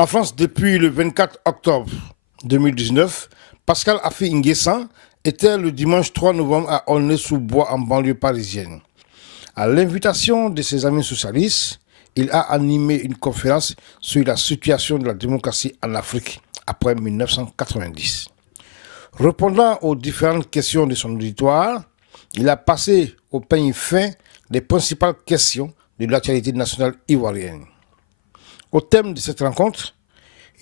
En France, depuis le 24 octobre 2019, Pascal Affi N'Guessan était le dimanche 3 novembre à Aulnay-sous-Bois en banlieue parisienne. À l'invitation de ses amis socialistes, il a animé une conférence sur la situation de la démocratie en Afrique après 1990. Répondant aux différentes questions de son auditoire, il a passé au peigne fin les principales questions de l'actualité nationale ivoirienne. Au thème de cette rencontre,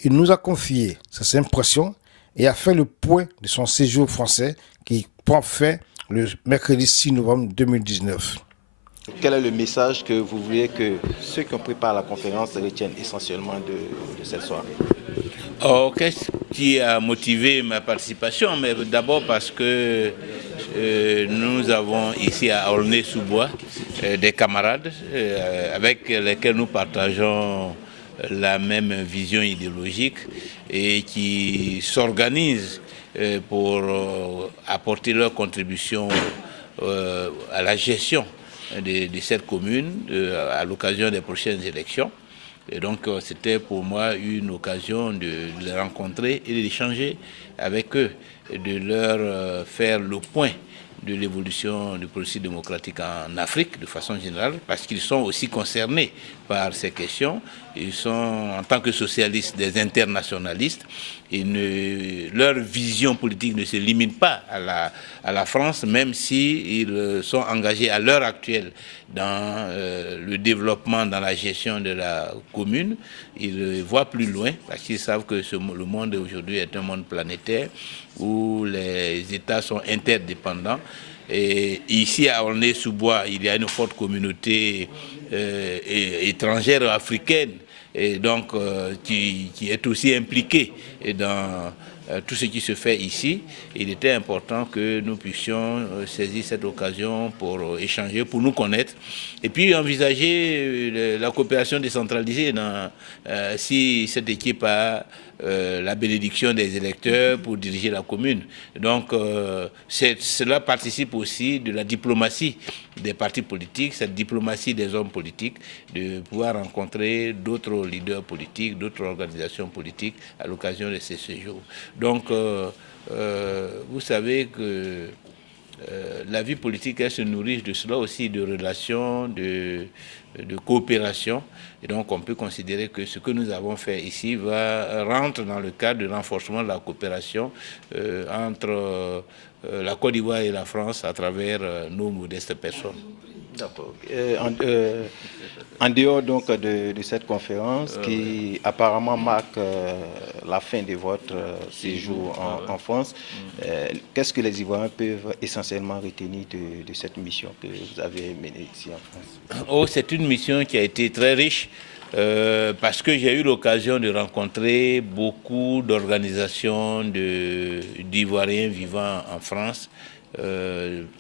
il nous a confié ses impressions et a fait le point de son séjour français qui prend fin le mercredi 6 novembre 2019. Quel est le message que vous voulez que ceux qui ont préparé la conférence retiennent essentiellement de cette soirée? Qu'est-ce qui a motivé ma participation? Mais d'abord parce que nous avons ici à Aulnay-sous-Bois des camarades avec lesquels nous partageons la même vision idéologique et qui s'organisent pour apporter leur contribution à la gestion de cette commune à l'occasion des prochaines élections. Et donc c'était pour moi une occasion de les rencontrer et d'échanger avec eux, de leur faire le point de l'évolution du processus démocratique en Afrique de façon générale, parce qu'ils sont aussi concernés par ces questions. Ils sont, en tant que socialistes, des internationalistes. Et leur vision politique ne se limite pas à la France, même s'ils sont engagés à l'heure actuelle dans le développement, dans la gestion de la commune. Ils voient plus loin, parce qu'ils savent que le monde aujourd'hui est un monde planétaire, où les États sont interdépendants. Et ici à Aulnay-sous-Bois, il y a une forte communauté étrangère africaine, et donc qui est aussi impliquée dans tout ce qui se fait ici. Il était important que nous puissions saisir cette occasion pour échanger, pour nous connaître, et puis envisager la coopération décentralisée si cette équipe a la bénédiction des électeurs pour diriger la commune. Donc cela participe aussi de la diplomatie des partis politiques, cette diplomatie des hommes politiques, de pouvoir rencontrer d'autres leaders politiques, d'autres organisations politiques à l'occasion de ces séjours. Donc vous savez que la vie politique, elle se nourrit de cela aussi, de relations, de coopération. Et donc on peut considérer que ce que nous avons fait ici rentre dans le cadre du renforcement de la coopération entre la Côte d'Ivoire et la France à travers nos modestes personnes. D'accord. En dehors donc de cette conférence qui apparemment marque la fin de votre séjour en France, qu'est-ce que les Ivoiriens peuvent essentiellement retenir de cette mission que vous avez menée ici en France? C'est une mission qui a été très riche parce que j'ai eu l'occasion de rencontrer beaucoup d'organisations d'Ivoiriens vivant en France,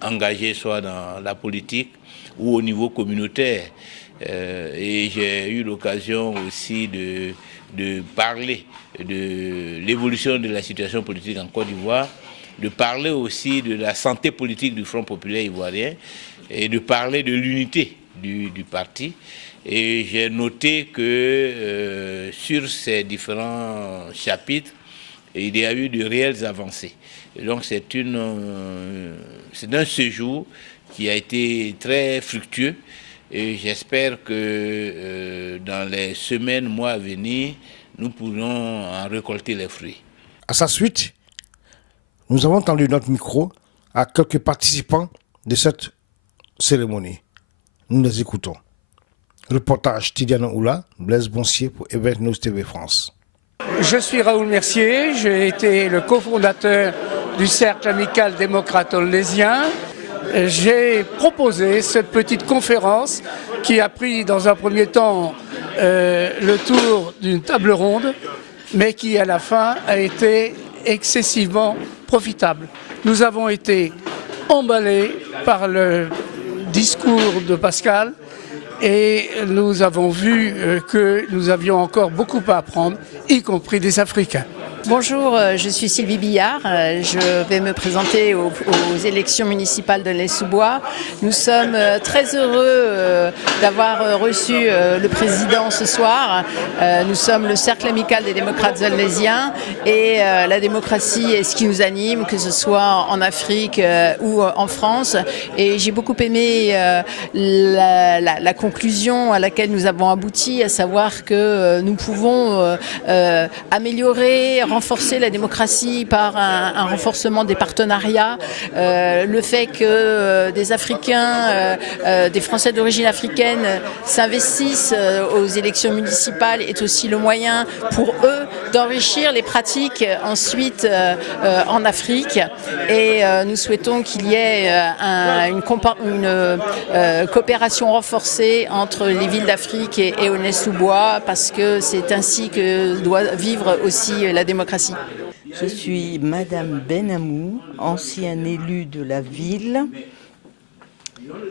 engagés soit dans la politique ou au niveau communautaire. Et j'ai eu l'occasion aussi de parler de l'évolution de la situation politique en Côte d'Ivoire, de parler aussi de la santé politique du Front populaire ivoirien et de parler de l'unité du parti. Et j'ai noté que sur ces différents chapitres, il y a eu de réelles avancées. Et donc c'est un séjour qui a été très fructueux. Et j'espère que dans les semaines, mois à venir, nous pourrons en récolter les fruits. À sa suite, nous avons tendu notre micro à quelques participants de cette cérémonie. Nous les écoutons. Reportage Tidiane Oula, Blaise Boncier pour Event News TV France. Je suis Raoul Mercier, j'ai été le cofondateur du Cercle amical démocrate aulnaysien. J'ai proposé cette petite conférence qui a pris dans un premier temps le tour d'une table ronde, mais qui à la fin a été excessivement profitable. Nous avons été emballés par le discours de Pascal et nous avons vu que nous avions encore beaucoup à apprendre, y compris des Africains. Bonjour, je suis Sylvie Billard. Je vais me présenter aux élections municipales de l'Aisne-sous-Bois. Nous sommes très heureux d'avoir reçu le président ce soir. Nous sommes le Cercle amical des démocrates aulnésiens et la démocratie est ce qui nous anime, que ce soit en Afrique ou en France. Et j'ai beaucoup aimé la conclusion à laquelle nous avons abouti, à savoir que nous pouvons améliorer, renforcer la démocratie par un renforcement des partenariats, le fait que des Africains, des Français d'origine africaine s'investissent aux élections municipales est aussi le moyen pour eux d'enrichir les pratiques ensuite en Afrique. Et nous souhaitons qu'il y ait une coopération renforcée entre les villes d'Afrique et Aulnay-sous-Bois, parce que c'est ainsi que doit vivre aussi la démocratie. Je suis Madame Benamou, ancienne élue de la ville,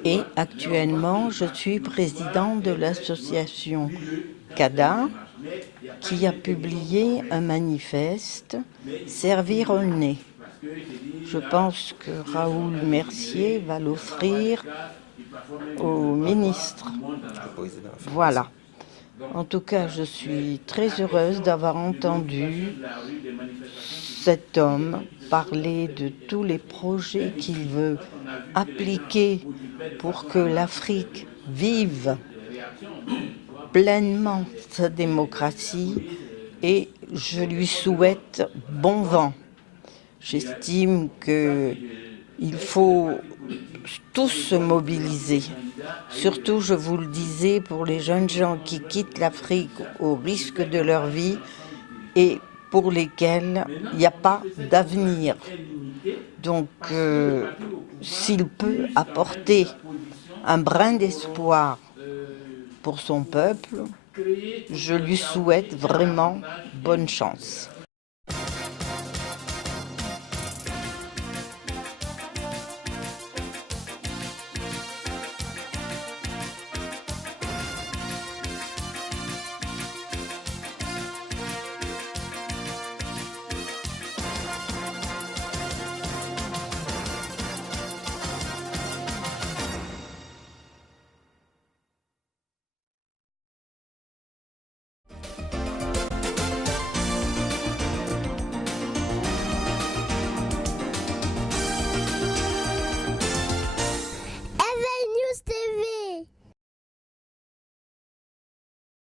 et actuellement je suis présidente de l'association CADA, qui a publié un manifeste « Servir Aulnay ». Je pense que Raoul Mercier va l'offrir au ministre. Voilà. En tout cas, je suis très heureuse d'avoir entendu cet homme parler de tous les projets qu'il veut appliquer pour que l'Afrique vive pleinement sa démocratie, et je lui souhaite bon vent. J'estime qu'il faut tous se mobiliser. Surtout, je vous le disais, pour les jeunes gens qui quittent l'Afrique au risque de leur vie et pour lesquels il n'y a pas d'avenir. Donc, s'il peut apporter un brin d'espoir pour son peuple, je lui souhaite vraiment bonne chance.